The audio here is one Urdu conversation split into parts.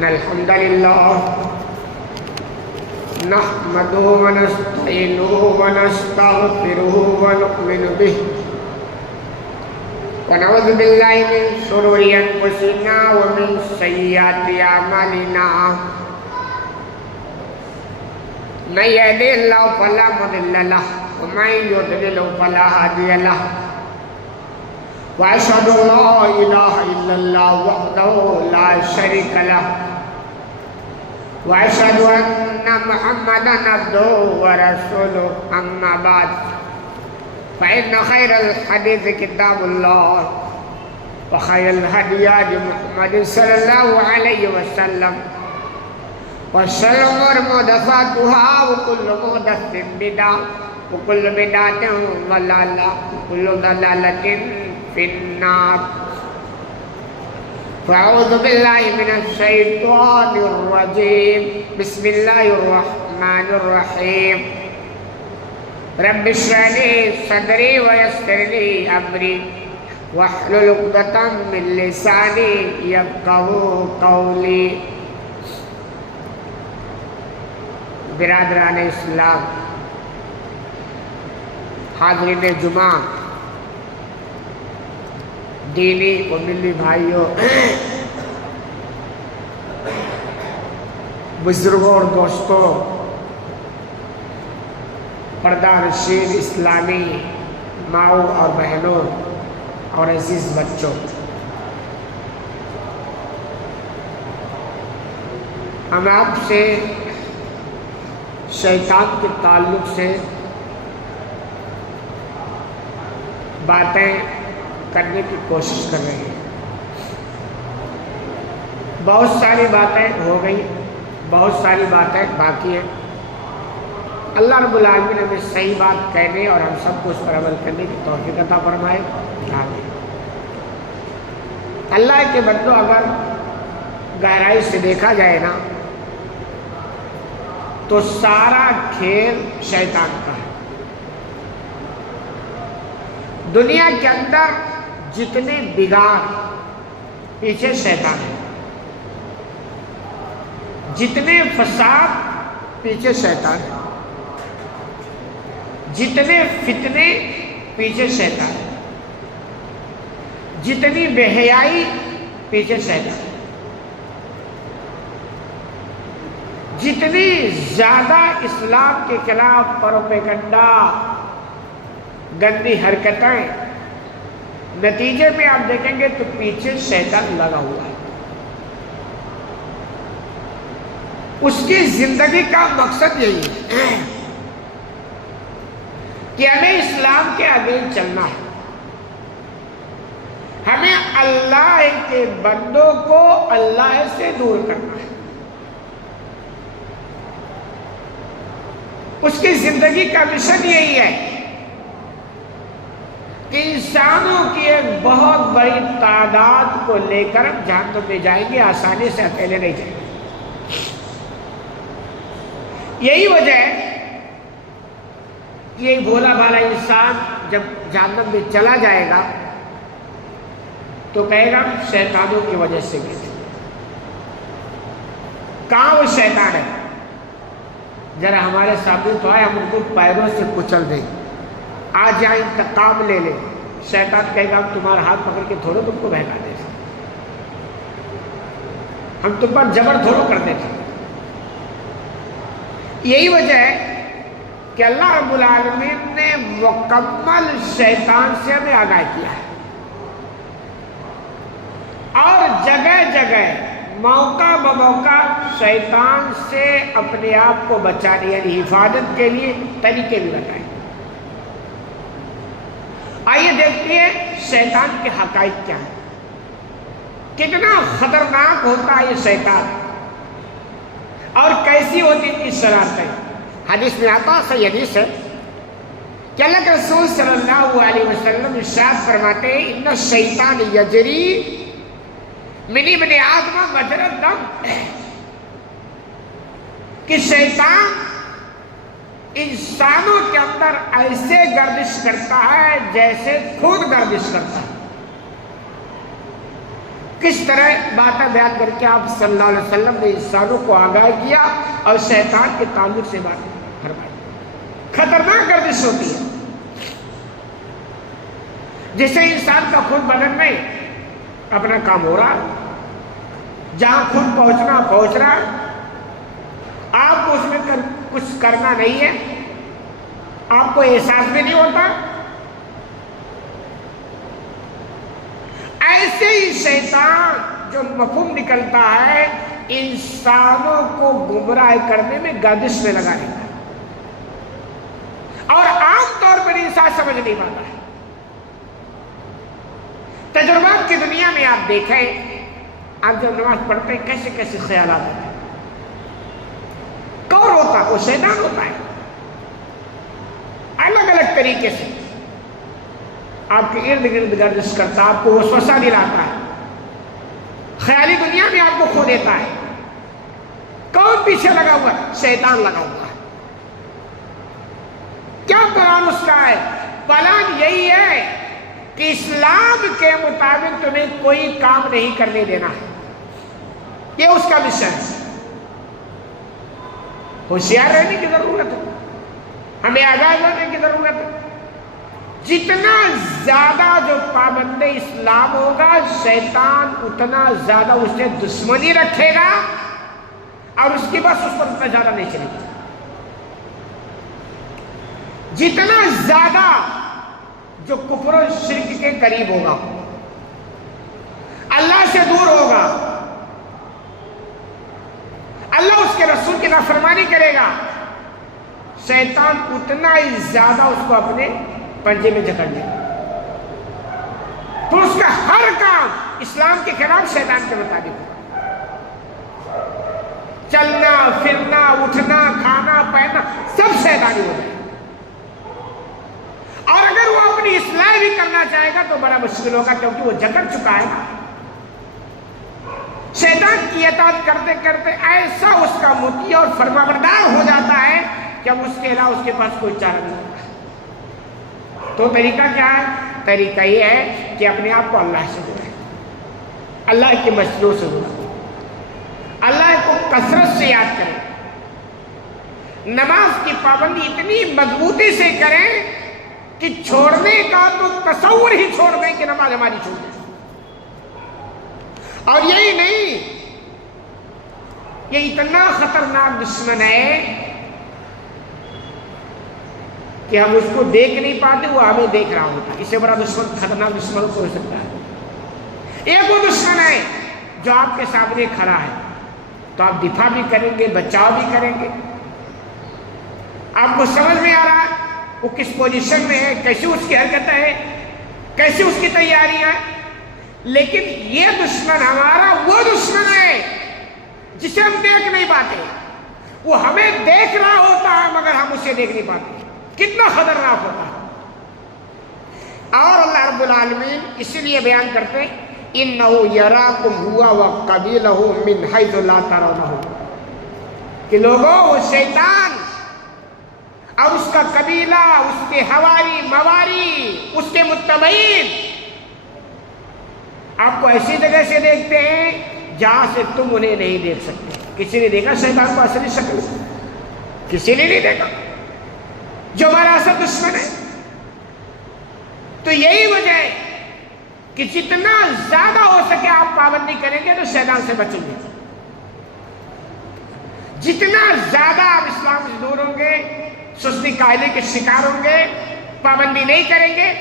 إن الحمد لله نحمده ونستعينه ونستغفره ونؤمن به ونعوذ بالله من شرور أنفسنا ومن سيئات أعمالنا من يهده الله فلا مضل له ومن يضلل فلا هادي له وأشهد أن لا إله إلا الله وحده لا شريك له وأشهد أن محمدا عبده ورسوله أما بعد فإن خير الحديث كتاب الله وخير الهدي هدي محمد صلى الله عليه وسلم وشر الأمور محدثاتها وكل محدثة بدعة وكل بدعة ضلالة وكل ضلالة في النار فأعوذ بالله من الشيطان الرجيم بسم الله الرحمن الرحيم رب اشرح لي صدري ويسر لي أمري واحلل عقدة من لساني يفقهوا قولي برادران اسلام، حاضرین جمعہ، دینی و ملی بھائیوں، بزرگوں اور دوستوں، پردہ نشین اسلامی ماؤں اور بہنوں اور عزیز بچوں، ہم آپ سے شیطان کے تعلق سے باتیں کرنے کی کوشش کر رہے ہیں۔ بہت ساری باتیں ہو گئی، بہت ساری باتیں باقی ہیں۔ اللہ رب العالمین ہمیں صحیح بات کہنے اور ہم سب کو اس پر عمل کرنے کی توفیق عطا فرمائے، آمین۔ اللہ کے بندوں، اگر گہرائی سے دیکھا جائے نا تو سارا کھیل شیطان کا ہے۔ دنیا کے اندر جتنے بگاڑ پیچھے شیطان ہے، جتنے فساد پیچھے شیطان ہے، جتنے فتنے پیچھے شیطان ہے، جتنی بے حیائی پیچھے شیطان ہے، جتنی زیادہ اسلام کے خلاف پروپیگنڈا، گندی حرکتیں، نتیجے میں آپ دیکھیں گے تو پیچھے شیطان لگا ہوا ہے۔ اس کی زندگی کا مقصد یہی ہے کہ ہمیں اسلام کے آگے چلنا ہے، ہمیں اللہ کے بندوں کو اللہ سے دور کرنا ہے۔ اس کی زندگی کا مشن یہی ہے کہ انسانوں کی ایک بہت بڑی تعداد کو لے کر ہم جہنم میں جائیں گے، آسانی سے اکیلے نہیں جائیں گے۔ یہی وجہ ہے کہ یہ بھولا بھالا انسان جب جہنم میں چلا جائے گا تو کہے گا شیطانوں کی وجہ سے گئے تھے۔ کہاں وہ شیطان ہے؟ ذرا ہمارے سامنے تو آئے، ہم ان کو پیروں سے کچل دیں، آج یہاں انتقام لے لیں۔ شیطان کہے گا ہم تمہارا ہاتھ پکڑ کے تھوڑے تم کو بہکا دے تھے، ہم تم پر جبر تھوڑو کرتے تھے۔ یہی وجہ ہے کہ اللہ رب العالمین نے مکمل شیطان سے ہمیں آگاہ کیا ہے، اور جگہ جگہ موقع بموقع شیطان سے اپنے آپ کو بچانے یعنی حفاظت کے لیے طریقے بھی بتائیں۔ آئیے دیکھتے ہیں شیطان کے حقائق کیا ہیں، کتنا خطرناک ہوتا ہے یہ شیطان، اور کیسی ہوتی ان کی شرارتیں۔ حدیث میں آتا، صحیح حدیث ہے کہ اللہ کے رسول صلی اللہ علیہ وسلم ارشاد فرماتے ہیں ان الشیطان یجری من ابن آدم مجرى الدم، کہ شیطان انسانوں کے اندر ایسے گردش کرتا ہے جیسے خون گردش کرتا ہے۔ کس طرح باتیں بیان کر کے آپ صلی اللہ علیہ وسلم نے انسانوں کو آگاہ کیا اور شیطان کے تعلق سے بات فرمائی. خطرناک گردش ہوتی ہے. جیسے انسان کا خود بدن میں اپنا کام ہو رہا، جہاں خود پہنچ رہا، آپ کو اس میں کچھ کرنا نہیں ہے، آپ کو احساس بھی نہیں ہوتا. ایسے ہی شیطان جو مفہوم نکلتا ہے انسانوں کو گمراہ کرنے میں گردش میں لگا رہتا ہے، اور عام طور پر انسان سمجھ نہیں پاتا ہے. تجربات کی دنیا میں آپ دیکھیں، آپ جب نماز پڑھتے ہیں کیسے کیسے خیالات ہوتے ہیں. کون ہوتا ہے؟ وہ شیطان ہوتا ہے. الگ الگ طریقے سے آپ کے ارد گرد گردش کرتا ہے، آپ کو وسوسہ دلاتا ہے، خیالی دنیا میں آپ کو کھو دیتا ہے. کون پیچھے لگا ہوا ہے؟ شیطان لگا ہوا ہے. کیا پلان اس کا ہے؟ پلان یہی ہے کہ اسلام کے مطابق تمہیں کوئی کام نہیں کرنے دینا ہے. یہ اس کا مشن ہے. ہوشیار رہنے کی ضرورت ہے، ہمیں آگاہ رہنے کی ضرورت ہے. جتنا زیادہ جو پابند اسلام ہوگا شیطان اتنا زیادہ اس سے دشمنی رکھے گا اور اس کی بس اس پر اتنا زیادہ نہیں چلے گا. جتنا زیادہ جو کفر و شرک کے قریب ہوگا، اللہ سے دور ہوگا، اللہ اس کے رسول کی نافرمانی کرے گا، شیطان اتنا ہی زیادہ اس کو اپنے پنجے میں جکڑ لے گا. تو اس کا ہر کام اسلام کے خلاف شیطان کے مطابق ہوگا. چلنا پھرنا اٹھنا کھانا پہننا سب شیطانی ہو جائے گا. اور اگر وہ اپنی اصلاح بھی کرنا چاہے گا تو بڑا مشکل ہوگا، کیونکہ وہ جکڑ چکا ہے نا. شیطان کی اطاعت کرتے کرتے ایسا اس کا مطیع اور فرمانبردار ہو جاتا ہے کہ اب اس کے علاوہ اس کے پاس کوئی چارہ نہیں ہوتا. تو طریقہ کیا ہے؟ طریقہ یہ ہے کہ اپنے آپ کو اللہ سے جوڑے، اللہ کی مسجدوں سے جوڑے، اللہ کو کثرت سے یاد کریں. نماز کی پابندی اتنی مضبوطی سے کریں کہ چھوڑنے کا تو تصور ہی چھوڑ دیں کہ نماز ہماری چھوٹ جائے. اور یہی نہیں، یہ اتنا خطرناک دشمن ہے کہ ہم اس کو دیکھ نہیں پاتے، وہ ہمیں دیکھ رہا ہوتا ہے. اس سے بڑا دشمن خطرناک دشمن کو ہو سکتا ہے. ایک وہ دشمن ہے جو آپ کے سامنے کھڑا ہے تو آپ دفاع بھی کریں گے، بچاؤ بھی کریں گے. آپ کو سمجھ میں آ رہا ہے وہ کس پوزیشن میں ہے، کیسی اس کی حرکتیں ہیں، کیسی اس کی تیاریاں. لیکن یہ دشمن ہمارا وہ دشمن ہے جسے ہم دیکھ نہیں پاتے. وہ ہمیں دیکھ رہا ہوتا ہے مگر ہم اسے دیکھ نہیں پاتے. کتنا خطرناک ہوتا ہے. اور اللہ رب العالمین اسی لیے بیان کرتے اِنَّهُ يَرَاكُمْ هُوَ وَقَبِيلَهُ مِنْ حَيْثُ لَا تَرَوْنَهُ کہ لوگوں وہ شیطان اور اس کا قبیلہ، اس کے حواری مواری، اس کے متبعین آپ کو ایسی جگہ سے دیکھتے ہیں جہاں سے تم انہیں نہیں دیکھ سکتے. کسی نے دیکھا شیطان کو اصلی شکل؟ کسی نے نہیں دیکھا. جو ہمارا اصل دشمن ہے. تو یہی وجہ ہے کہ جتنا زیادہ ہو سکے آپ پابندی کریں گے تو شیطان سے بچیں گے. جتنا زیادہ آپ اسلام سے دور ہوں گے، سستی کاہلی کے شکار ہوں گے، پابندی نہیں کریں گے،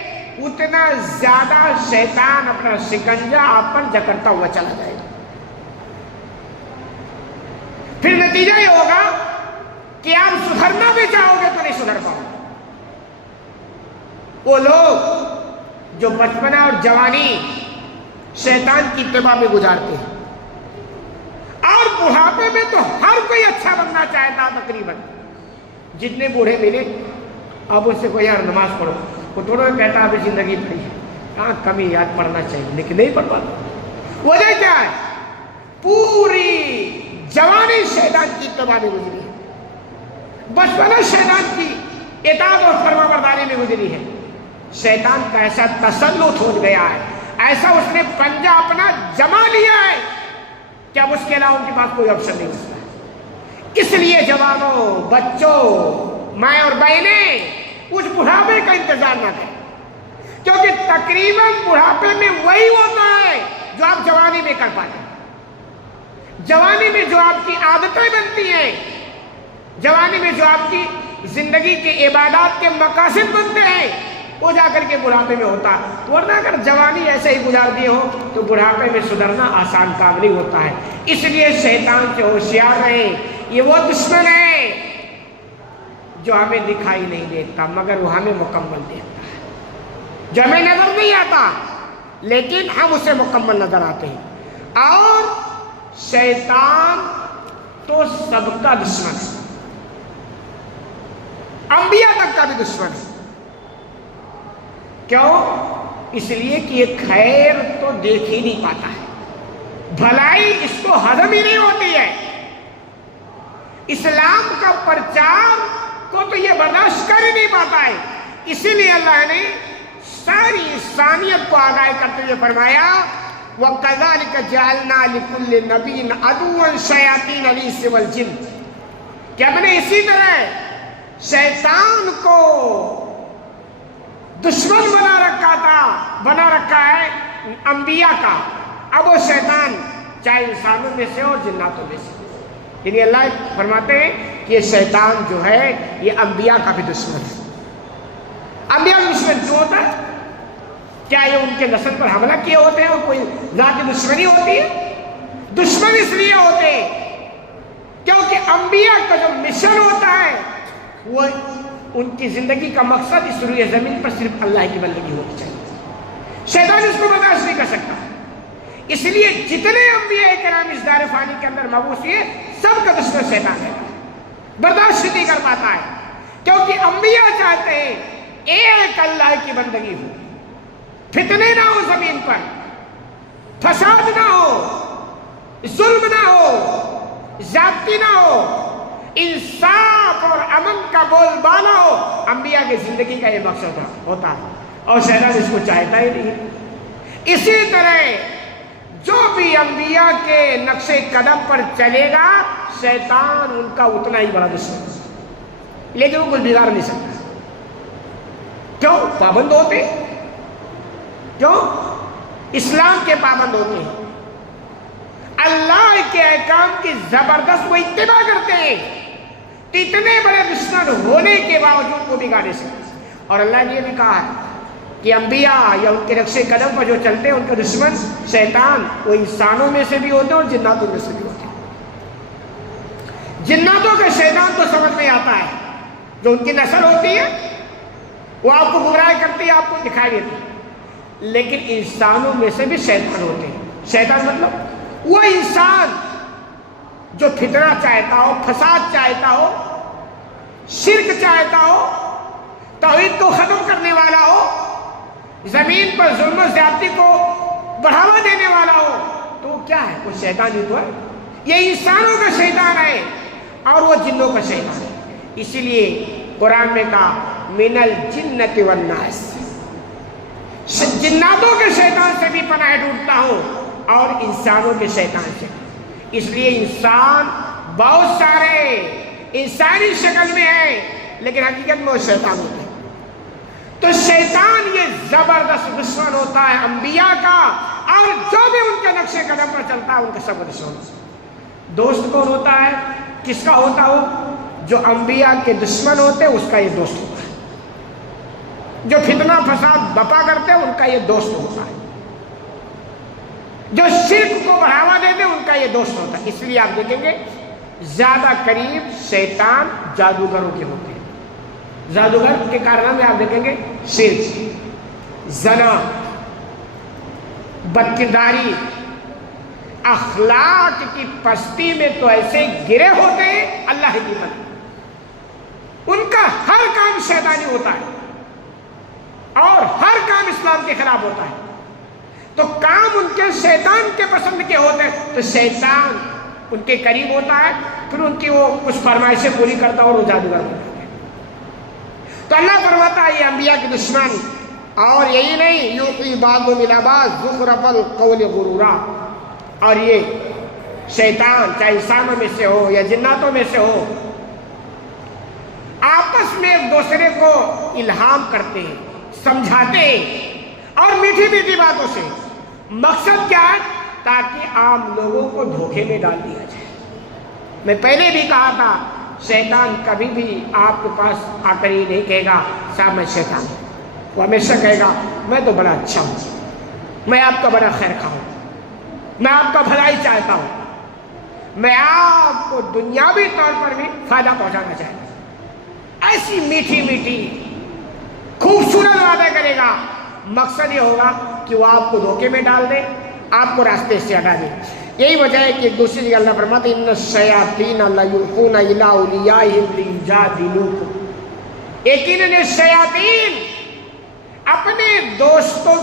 اتنا زیادہ شیطان اپنا شکنجا آپ پر جکڑتا ہوا چلا جائے گا. پھر نتیجہ یہ ہوگا کہ آپ سدھرنا بھی چاہو گے تو نہیں سدھر پاؤ. وہ لوگ جو بچپنا اور جوانی شیطان کی اتباع میں گزارتے ہیں اور بڑھاپے میں تو ہر کوئی اچھا بننا چاہتا تقریباً. جتنے بوڑھے ملے آپ اس سے کوئی یار نماز پڑھو، وہ تھوڑا کہتا ابھی زندگی پڑھی ہے، کہاں کمی یاد پڑھنا چاہیے لیکن نہیں پڑھ پاتا. وجہ کیا ہے؟ پوری جوانی شیطان کی اتباع میں گزری ہے، بچپنا شیطان کی اطاعت اور فرمانبرداری میں گزری ہے. شیطان کا ایسا تسلط ہو گیا ہے، ایسا اس نے پنجہ اپنا جما لیا ہے کہ اب اس کے علاوہ ان کے پاس کوئی آپشن نہیں ہوتا ہے۔ اس لیے جوانوں، بچوں، مائیں اور بہنیں اس بڑھاپے کا انتظار نہ کریں، کیونکہ تقریباً بڑھاپے میں وہی ہوتا ہے جو آپ جوانی میں کر پاتے ہیں۔ جوانی میں جو آپ کی عادتیں بنتی ہیں، جوانی میں جو آپ کی زندگی کے عبادات کے مقاصد بنتے ہیں، وہ جا کر کے بڑھاپے میں ہوتا ہے۔ ورنہ اگر جوانی ایسے ہی گزار دیے ہو تو بڑھاپے میں سدھرنا آسان کام نہیں ہوتا ہے۔ اس لیے شیطان سے ہوشیار رہیں، یہ وہ دشمن ہے جو ہمیں دکھائی نہیں دیتا مگر وہ ہمیں مکمل دیتا ہے، جو ہمیں نظر نہیں آتا لیکن ہم اسے مکمل نظر آتے ہیں۔ اور شیطان تو سب کا دشمن ہے، انبیاء تک کا بھی دشمن ہے۔ کیوں؟ اس لیے کہ یہ خیر تو دیکھ ہی نہیں پاتا ہے، بھلائی اس کو ہضم ہی نہیں ہوتی ہے، اسلام کا پرچار کو تو یہ برداشت کر ہی نہیں پاتا ہے۔ اسی لیے اللہ نے ساری انسانیت کو آگاہ کرتے ہوئے فرمایا وَكَذَلِكَ جَعَلْنَا لِكُلِّ نَبِيٍّ عَدُوًّا شَيَاطِينَ الْإِنسِ وَالْجِنِّ، کہ ہم نے اسی طرح شیطان کو دشمن بنا رکھا ہے انبیاء کا۔ اب وہ شیطان چاہے انسانوں میں سے ہو جناتوں میں سے، یعنی اللہ فرماتے ہیں کہ یہ شیطان جو ہے یہ انبیاء کا بھی دشمن ہے۔ انبیاء کا دشمن کیوں ہوتا ہے؟ کیا یہ ان کے نسل پر حملہ کیے ہوتے ہیں اور کوئی ذاتی دشمنی ہوتی ہے؟ دشمن اس لیے ہوتے ہیں کیونکہ انبیاء کا جو مشن ہوتا ہے وہ ان کی زندگی کا مقصد اس روئے زمین پر صرف اللہ کی بندگی ہونی چاہیے۔ شیطان اس کو برداشت نہیں کر سکتا، اس لیے جتنے انبیاء کرام اس دار فانی کے اندر مبعوث ہوئے سب کا دشمن شیطان ہے، برداشت نہیں کر پاتا ہے، کیونکہ انبیاء چاہتے ہیں ایک اللہ کی بندگی ہو، فتنے نہ ہو زمین پر، فساد نہ ہو، ظلم نہ ہو، زیادتی نہ ہو، انصاف اور امن کا بول بالا ہو۔ انبیاء کی زندگی کا یہ مقصد ہوتا ہے اور شیطان اس کو چاہتا ہی نہیں ہے۔ اسی طرح جو بھی انبیاء کے نقش قدم پر چلے گا شیطان ان کا اتنا ہی بڑا دشمن ہے، لیکن وہ کچھ بگاڑ نہیں سکتا۔ کیوں؟ پابند ہوتے ہیں، کیوں؟ اسلام کے پابند ہوتے ہیں، اللہ کے احکام کی زبردست وہ اتباع کرتے ہیں، اتنے بڑے دشمن ہونے کے باوجود وہ بگاڑ نہیں سکتے۔ اور اللہ نے یہ بھی کہا ہے کہ انبیاء یا ان کے نقش قدم پر جو چلتے ہیں ان کے دشمن شیطان وہ انسانوں میں سے بھی ہوتے ہیں اور جناتوں میں سے بھی ہوتے ہیں۔ جناتوں کے شیطان تو سمجھ میں آتا ہے، جو ان کی نسل ہوتی ہے وہ آپ کو گمراہ کرتی ہے، آپ کو دکھائی دیتی ہے، لیکن انسانوں میں سے بھی شیطان ہوتے ہیں۔ شیطان مطلب وہ انسان جو فتنہ چاہتا ہو، فساد چاہتا ہو، شرک چاہتا ہو، توحید کو ختم کرنے والا ہو، زمین پر ظلم و زیادتی کو بڑھاوا دینے والا ہو، تو وہ کیا ہے؟ وہ شیطان ہی تو ہے۔ یہ انسانوں کا شیطان ہے اور وہ جنوں کا شیطان ہے۔ اسی لیے قرآن میں کہا من الجنۃ والناس، جناتوں کے شیطان سے بھی پناہ ڈھونڈتا ہوں اور انسانوں کے شیطان سے۔ اس لیے انسان بہت سارے انسانی شکل میں ہے لیکن حقیقت میں وہ شیطان ہوتے ہیں۔ تو شیطان یہ زبردست دشمن ہوتا ہے انبیاء کا، اور جو بھی ان کے نقش قدم پر چلتا ہے ان کا سب دشمن ہوتا ہے۔ دوست کون ہوتا ہے؟ کس کا ہوتا ہو؟ جو انبیاء کے دشمن ہوتے ہیں اس کا یہ دوست ہوتا ہے، جو فتنہ فساد بپا کرتے ہیں ان کا یہ دوست ہوتا ہے، جو شرک کو بڑھاوا دیتے ہیں ان کا یہ دوست ہوتا ہے۔ اس لیے آپ دیکھیں گے زیادہ قریب شیطان جادوگروں کے ہوتے ہیں۔ جادوگر کے کارنامے آپ دیکھیں گے شرک، زنا، بدکرداری، اخلاق کی پستی میں تو ایسے گرے ہوتے ہیں اللہ کی بندی، ان کا ہر کام شیطانی ہوتا ہے اور ہر کام اسلام کے خلاف ہوتا ہے۔ تو کام ان کے شیطان کے پسند کے ہوتے ہیں تو شیطان ان کے قریب ہوتا ہے، پھر ان کی وہ کچھ فرمائشیں پوری کرتا ہے اور وہ جادوگر بن جاتے ہیں۔ تو اللہ فرماتا ہے یہ انبیاء کے دشمن اور یہی نہیں، یوحی بعضهم الی بعض زخرف القول غرورا، اور یہ شیطان چاہے انسانوں میں سے ہو یا جناتوں میں سے ہو، آپس میں ایک دوسرے کو الہام کرتے ہیں، سمجھاتے ہیں، اور میٹھی میٹھی باتوں سے۔ مقصد کیا ہے؟ تاکہ عام لوگوں کو دھوکے میں ڈال دیا جائے۔ میں پہلے بھی کہا تھا، شیطان کبھی بھی آپ کے پاس آ کر یہ نہیں کہے گا صاحب میں شیطان ہوں، وہ ہمیشہ کہے گا میں تو بڑا اچھا ہوں، میں آپ کا بڑا خیر خواہ ہوں، میں آپ کا بھلائی چاہتا ہوں، میں آپ کو دنیاوی طور پر بھی فائدہ پہنچانا چاہتا ہوں۔ ایسی میٹھی میٹھی خوبصورت باتیں کرے گا، مقصد یہ ہوگا کہ وہ آپ کو دھوکے میں ڈال دے، آپ کو راستے سے ہٹا دے۔ یہی وجہ ہے کہ دوسری جگہ اللہ فرماتے ہیں ان الشیاطین لیوحون الی اولیائہم لیجادلوکم، یقیناً شیاطین اپنے دوستوں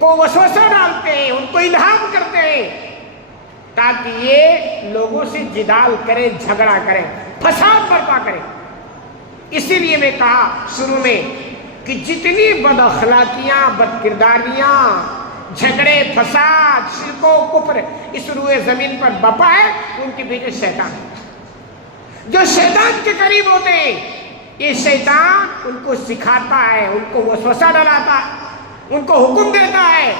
کو وسوسہ ڈالتے ہیں، ان کو الہام کرتے ہیں تاکہ یہ لوگوں سے جدال کریں، جھگڑا کریں، فساد برپا کریں۔ اسی لیے میں کہا شروع میں کہ جتنی بد اخلاقیاں، بد کرداریاں، جھگڑے، فساد، شرک و کفر اس روئے زمین پر بپا ہے، ان کے پیچھے شیطان ہے۔ جو شیطان کے قریب ہوتے ہیں، یہ شیطان ان کو سکھاتا ہے، ان کو وسوسہ ڈالاتا ہے، ان کو حکم دیتا ہے،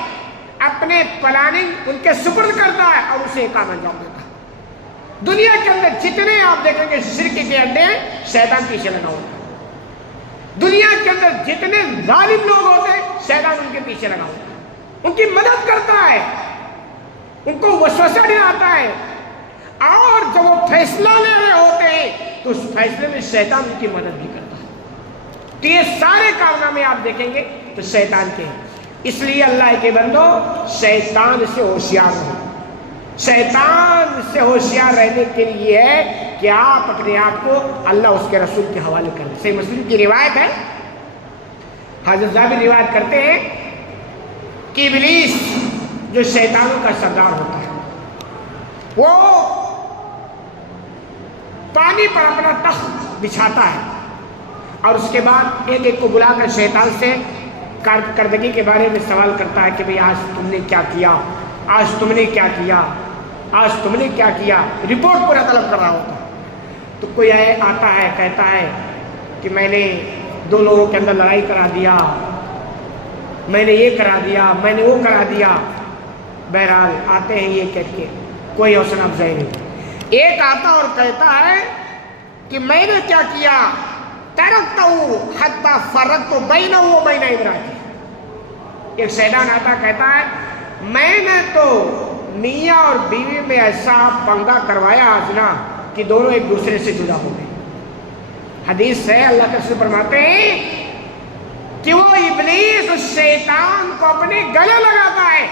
اپنے پلاننگ ان کے سپرد کرتا ہے اور اسے کام انجام دیتا ہے۔ دنیا کے اندر جتنے آپ دیکھیں گے شرک کے اڈے ہیں، شیطان پیچھے لگا ہوتا ہے۔ دنیا کے اندر جتنے ظالم لوگ ہوتے ہیں، شیطان ان کے پیچھے لگا ہوتا ہے، ان کی مدد کرتا ہے، ان کو وسوسہ دلاتا ہے، اور جب وہ فیصلہ لے رہے ہوتے ہیں تو اس فیصلے میں شیطان ان کی مدد بھی کرتا ہے۔ تو یہ سارے کارنامے آپ دیکھیں گے تو شیطان کے ہیں۔ اس لیے اللہ کے بندو شیطان سے ہوشیار رہو۔ شیطان سے ہوشیار رہنے کے لیے ہے کہ آپ اپنے آپ کو اللہ اس کے رسول کے حوالے کریں۔ صحیح مسلم کی روایت ہے، حضرت جابر روایت کرتے ہیں کہ ابلیس جو شیطانوں کا سردار ہوتا ہے، وہ پانی پر اپنا تخت بچھاتا ہے اور اس کے بعد ایک ایک کو بلا کر شیطان سے کارکردگی کے بارے میں سوال کرتا ہے کہ بھئی آج تم نے کیا کیا، آج تم نے کیا کیا، آج تم نے کیا کیا، رپورٹ پورا طلب کر رہا ہوتا ہے۔ تو کوئی آتا ہے کہتا ہے کہ میں نے 2 لوگوں کے اندر لڑائی کرا دیا، میں نے یہ کرا دیا، میں نے وہ کرا دیا۔ بہرحال آتے ہیں یہ کہہ کے، کوئی حوصلہ افزائی نہیں۔ ایک آتا اور کہتا ہے کہ میں نے کیا کیا، ترکتہو حتی فرقت بینہ و بین ابراہیم۔ ایک شیطان آتا کہتا ہے میں نے تو میاں اور بیوی میں ایسا پنگا کروایا آج نا کہ دونوں ایک دوسرے سے جدا ہو گئے۔ حدیث ہے، اللہ کے رسول فرماتے ہیں کہ وہ ابلیس اس شیطان کو اپنے گلے لگاتا ہے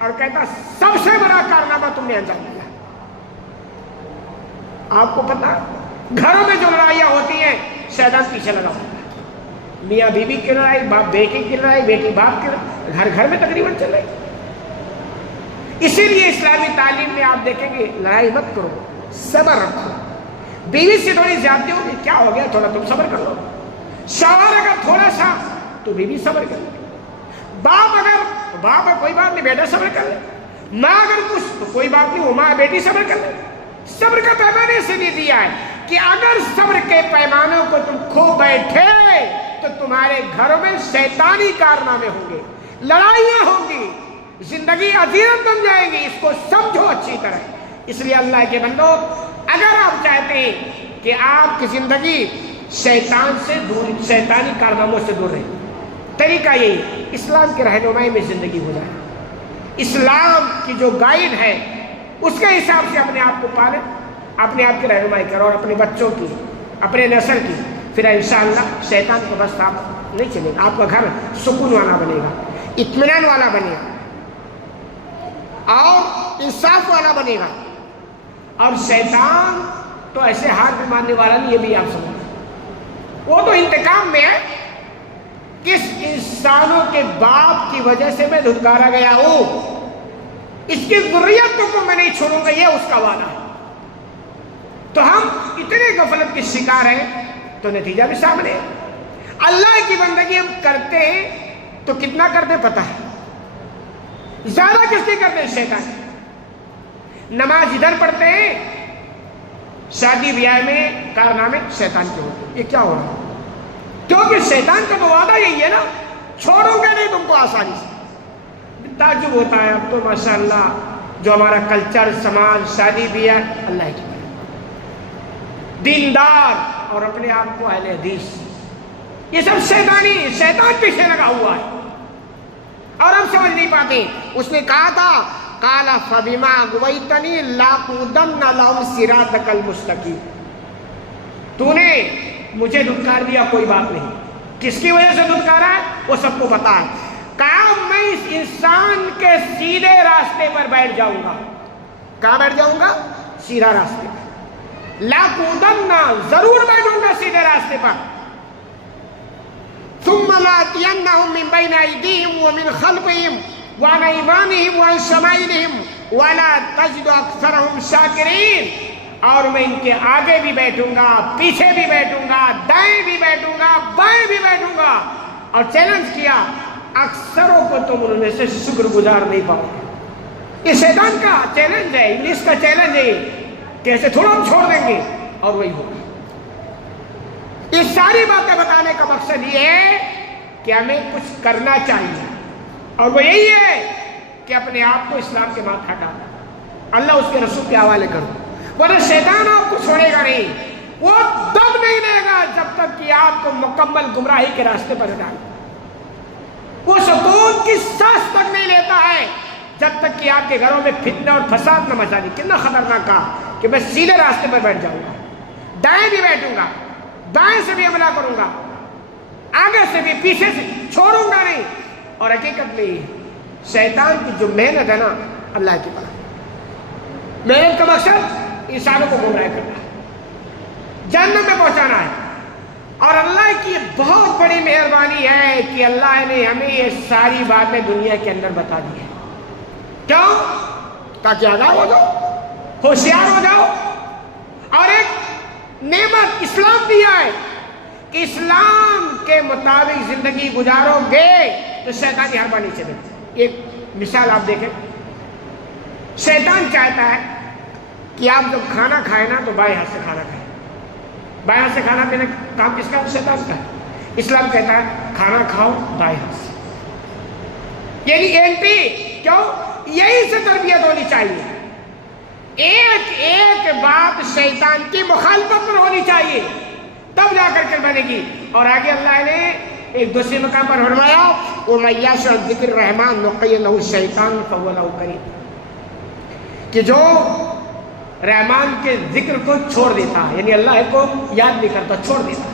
اور کہتا سب سے بڑا کارنامہ تم نے انجام دیا۔ آپ کو پتا گھروں میں جو لڑائیاں ہوتی ہیں شیطان پیچھے لگا ہوتا ہے، میاں بیوی کی لڑائی، باپ بیٹی کی لڑائی، بیٹی باپ کی لڑائی، گھر گھر میں تقریباً چل رہی۔ اسی لیے اسلامی تعلیم میں آپ دیکھیں گے لڑائی مت کرو، صبر رکھو۔ بیوی سے تھوڑی زیادتی ہوگی، کیا ہو گیا، تھوڑا تم صبر کر لو۔ شوہر اگر تھوڑا سا تو بیوی صبر کر لے، باپ اگر باپ کوئی بات نہیں، بیٹا صبر کر لے، ماں اگر کچھ تو کوئی بات نہیں، وہ ماں بیٹی صبر کر لے۔ صبر کا پیمانے سے نہیں دیا ہے کہ اگر صبر کے پیمانوں کو تم کھو بیٹھے تو تمہارے گھروں میں شیطانی کارنامے ہوں گے، لڑائیاں ہوں گی، زندگی عذیرت بن جائے گی۔ اس کو سمجھو اچھی طرح۔ اس لیے اللہ کے بندو، اگر آپ چاہتے ہیں کہ آپ کی زندگی شیطان سے دور، شیطانی کارناموں سے دور رہے، طریقہ یہی اسلام کی رہنمائی میں زندگی ہو جائے، اسلام کی جو گائیڈ ہے اس کے حساب سے اپنے آپ کو پالیں، اپنے آپ کی رہنمائی کرو، اور اپنے بچوں کی، اپنے نسل کی، پھر انشاءاللہ شیطان کو بس آپ نہیں چلے گا، آپ کا گھر سکون والا بنے گا، اطمینان والا بنے گا، اور انصاف والا بنے گا۔ اور شیطان تو ایسے ہاتھ میں مارنے والا نہیں، یہ بھی آپ سمجھیں، وہ تو انتقام میں ہے، کس انسانوں کے باپ کی وجہ سے میں دھتکارا گیا ہوں، اس کی ذریتوں کو میں نہیں چھوڑوں گا، یہ اس کا وعدہ ہے۔ تو ہم اتنے غفلت کے شکار ہیں تو نتیجہ بھی سامنے ہے۔ اللہ کی بندگی ہم کرتے ہیں تو کتنا کر دے پتہ ہے، زیادہ کس کی کر دے؟ شیطان۔ نماز ادھر پڑھتے ہیں، شادی بیاہ میں کارنامے شیطان کے ہوتے ہیں۔ یہ کیا ہو رہا ہے؟ کیونکہ شیطان کا وعدہ یہی ہے نا، چھوڑوں گے نہیں تم کو آسانی سے۔ تعجب ہوتا ہے اب تو ماشاءاللہ جو ہمارا کلچر، سماج، شادی بیاہ، اللہ کی دیندار اور اپنے آپ کو اہل حدیث، یہ سب شیطان پیچھے لگا ہوا ہے اور ہم سمجھ نہیں پاتے۔ اس نے کہا تھا قال فبما اغويتني لاقعدن لهم صراطك المستقيم، تو نے مجھے دھتکار دیا، کوئی بات نہیں، کس کی وجہ سے دھتکارا ہے وہ سب کو پتا ہے۔ کہا میں اس انسان کے سیدھے راستے پر بیٹھ جاؤں گا۔ کہاں بیٹھ جاؤں گا؟ سیدھا راستے پر، لاقعدن، ضرور بیٹھوں گا سیدھے راستے پر۔ ثم لآتینہم من بین ایدیہم ومن خلفہم وعن ایمانہم وعن شمائلہم ولا تجد اکثرہم شاکرین، اور میں ان کے آگے بھی بیٹھوں گا، پیچھے بھی بیٹھوں گا، دائیں بھی بیٹھوں گا، بائیں بھی بیٹھوں گا، اور چیلنج کیا اکثروں کو تم ان میں سے شکر گزار نہیں پاؤ گے۔ یہ شیطان کا چیلنج ہے، ابلیس کا چیلنج ہے کہ ایسے تھوڑا ہم چھوڑ دیں گے، اور وہی ہوگا۔ یہ ساری باتیں بتانے کا مقصد یہ ہے کہ ہمیں کچھ کرنا چاہیے، اور وہ یہی ہے کہ اپنے آپ کو اسلام کے ماتھ ہٹانا، اللہ اس کے رسول کے حوالے کرو، ورنہ شیطان آپ کو چھوڑے گا نہیں، وہ دم نہیں دے گا جب تک کہ آپ کو مکمل گمراہی کے راستے پر ہٹائے۔ وہ سکون کی سانس تک نہیں لیتا ہے جب تک کہ آپ کے گھروں میں فتنہ اور فساد نہ مچا دے۔ کتنا خطرناک کہا کہ میں سیدھے راستے پر بیٹھ جاؤں گا، دائیں بھی بیٹھوں گا، دائیں سے بھی حملہ کروں گا، آگے سے بھی، پیچھے سے، چھوڑوں گا نہیں۔ اور حقیقت میں شیطان کی جو محنت ہے نا، اللہ کی بات، محنت کا مقصد انسانوں کو گمراہ کرنا ہے، جہنم میں پہنچانا ہے۔ اور اللہ کی بہت بڑی مہربانی ہے کہ اللہ نے ہمیں یہ ساری باتیں دنیا کے اندر بتا دی ہے۔ کیوں؟ تاکہ آگاہ ہو جاؤ، ہوشیار ہو جاؤ، اور ایک نعمت اسلام دیا ہے کہ اسلام کے مطابق زندگی گزارو گے تو شیطانی حربہ نہیں چلے۔ ایک مثال آپ دیکھیں، شیطان چاہتا ہے کہ آپ جب کھانا کھائیں نا تو بائیں ہاتھ سے کھانا کھائیں۔ بائیں ہاتھ سے کھانا پینا کام کس کا؟ شیطان کا ہے۔ اسلام کہتا ہے کھانا کھاؤ دائیں ہاتھ سے، یعنی اینٹی۔ کیوں؟ یہی سے تربیت ہونی چاہیے، ایک ایک بات شیطان کی مخالفت پر ہونی چاہیے، تب جا کر کے بنے گی۔ اور آگے اللہ نے ایک دوسرے مقام پر فرمایا وَمَن يَعْشَ ذِكْرَ الرَّحْمَنِ نُقَيِّضْ لَهُ الشَّيْطَانُ فَهُوَ لَهُ قَرِينٌ، کہ جو رحمان کے ذکر کو چھوڑ دیتا ہے، یعنی اللہ کو یاد نہیں کرتا، چھوڑ دیتا،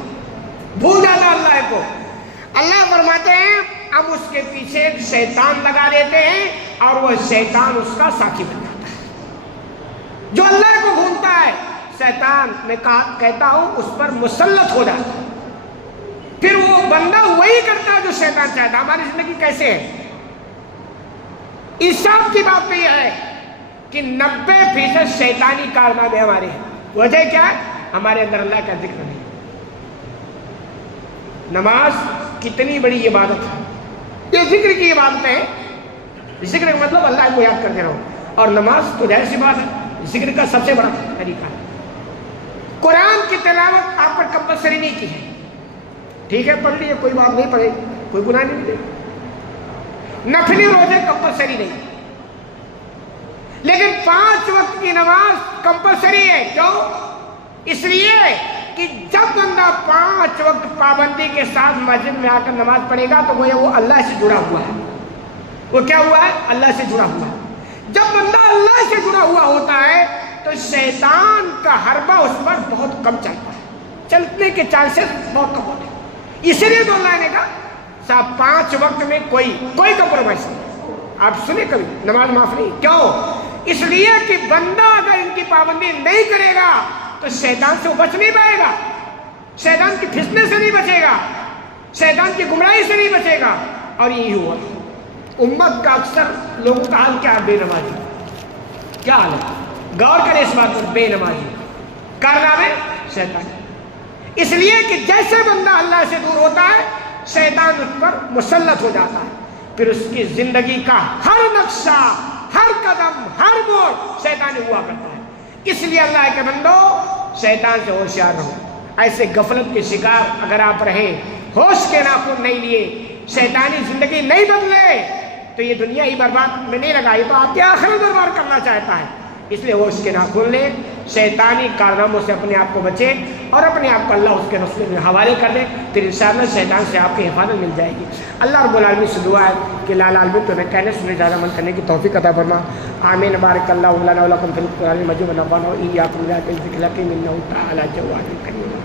بھول جاتا اللہ کو، اللہ فرماتے ہیں ہم اس کے پیچھے ایک شیطان لگا دیتے ہیں اور وہ شیطان اس کا ساتھی بن جاتا ہے۔ جو اللہ کو بھولتا ہے شیطان، میں کہتا ہوں اس پر مسلط ہو جاتا ہے، پھر وہ بندہ وہی کرتا ہے جو شیطان چاہتا ہے۔ ہماری زندگی کیسے ہے؟ انصاف کی بات تو یہ ہے کہ 90% شیطانی کارنامے ہمارے ہیں۔ وجہ کیا ہے؟ ہمارے اندر اللہ کا ذکر نہیں۔ نماز کتنی بڑی عبادت ہے، یہ ذکر کی عبادت ہے۔ ذکر کا مطلب اللہ کو یاد کرتے رہو، اور نماز تو ظاہر سی بات ہے ذکر کا سب سے بڑا طریقہ ہے۔ قرآن کی تلاوت آپ پر کمپلسری نہیں کی ہے، ٹھیک ہے پڑھ لیے، کوئی بات نہیں، پڑھے کوئی گناہ نہیں ملے۔ نفلی روزے کمپلسری نہیں، لیکن 5 وقت کی نماز کمپلسری ہے۔ کیوں؟ اس لیے کہ جب بندہ 5 وقت پابندی کے ساتھ مسجد میں آ کر نماز پڑھے گا تو وہ اللہ سے جڑا ہوا ہے۔ وہ کیا ہوا ہے؟ اللہ سے جڑا ہوا ہے۔ جب بندہ اللہ سے جڑا ہوا ہوتا ہے تو شیطان کا حربہ اس پر بہت کم چلتا ہے، چلنے کے چانسز بہت کم ہوتے ہیں۔ اسی لیے تو اللہ نے کہا صاحب 5 وقت میں کوئی کمپرومائز نہیں۔ آپ سنیں کبھی نماز معاف نہیں، کیوں؟ اس لیے کہ بندہ اگر ان کی پابندی نہیں کرے گا تو شیطان سے وہ بچ نہیں پائے گا، شیطان کی پھسنے سے نہیں بچے گا، شیطان کی گمراہی سے نہیں بچے گا۔ اور یہی ہوا امت کا اکثر لوگوں کا حال کیا ہے؟ بے نمازی۔ کیا حال ہے؟ غور کریں اس بات پر، بے نمازی کارنامے شیطان۔ اس لیے کہ جیسے بندہ اللہ سے دور ہوتا ہے شیطان اس پر مسلط ہو جاتا ہے، پھر اس کی زندگی کا ہر نقشہ، ہر قدم، ہر موڑ شیطانی ہوا کرتا ہے۔ اس لیے اللہ کے بندو شیطان سے ہوشیار رہو۔ ایسے غفلت کے شکار اگر آپ رہے، ہوش کے ناخن نہیں لیے، شیطانی زندگی نہیں بدلے، تو یہ دنیا ہی برباد میں نہیں لگا، یہ تو آپ کی آخرت برباد کرنا چاہتا ہے۔ اس لیے ہوش کے ناخن لیں، شیطانی کارناموں سے اپنے آپ کو بچیں اور اپنے آپ کو اللہ اس کے رسول میں حوالے کر دیں، پھر انشاءاللہ شیطان سے آپ کی حفاظت مل جائے گی۔ اللہ رب العالمین سے دعا ہے کہ لال عالمین تمہیں کہنے سننے زیادہ عمل کرنے کی توفیق عطا فرما۔ آمین۔ بارک اللہ لنا ولکم فی القرآن المجید ونفعنا وإیاکم بآیات الذکر الحکیم انہ تعالی جواد کریم۔